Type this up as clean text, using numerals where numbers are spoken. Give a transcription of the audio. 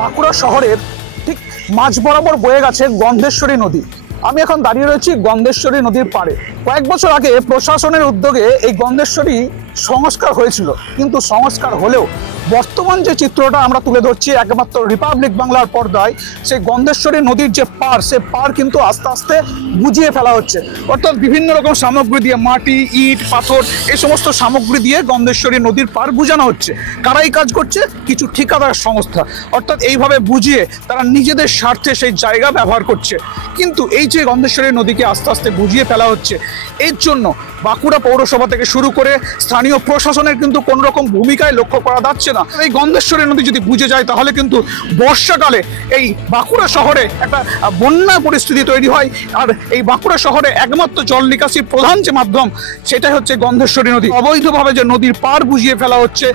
বাঁকুড়া শহরের ঠিক মাঝ বরাবর বয়ে গেছে গন্ধেশ্বরী নদী। আমি এখন দাঁড়িয়ে রয়েছি গন্ধেশ্বরী নদীর পাড়ে। কয়েক বছর আগে প্রশাসনের উদ্যোগে এই গন্ধেশ্বরী সংস্কার হয়েছিল, কিন্তু সংস্কার হলেও বর্তমান যে চিত্রটা আমরা তুলে ধরছি একমাত্র রিপাবলিক বাংলার পর্দায়, সেই গন্ধেশ্বরী নদীর যে পাড়, সে পাড় কিন্তু আস্তে আস্তে বুঝিয়ে ফেলা হচ্ছে। অর্থাৎ বিভিন্ন রকম সামগ্রী দিয়ে, মাটি, ইট, পাথর, এই সমস্ত সামগ্রী দিয়ে গন্ধেশ্বরী নদীর পাড় বুঝানো হচ্ছে। কারাই কাজ করছে? কিছু ঠিকাদার সংস্থা। অর্থাৎ এইভাবে বুঝিয়ে তারা নিজেদের স্বার্থে সেই জায়গা ব্যবহার করছে। কিন্তু এই যে গন্ধেশ্বরী নদীকে আস্তে আস্তে বুঝিয়ে ফেলা হচ্ছে, এর জন্য বাঁকুড়া পৌরসভা থেকে শুরু করে স্থানীয় প্রশাসনের কিন্তু কোনো রকম ভূমিকায় লক্ষ্য করা যাচ্ছে না। এই গন্ধেশ্বরী নদী যদি বুঝে যায়, তাহলে কিন্তু বর্ষাকালে এই বাঁকুড়া শহরে একটা বন্যা পরিস্থিতি তৈরি হয়। আর এই বাঁকুড়া শহরে একমাত্র জল নিকাশির প্রধান যে মাধ্যম, সেটাই হচ্ছে গন্ধেশ্বরী নদী। অবৈধভাবে যে নদীর পাড় বুঝিয়ে ফেলা হচ্ছে,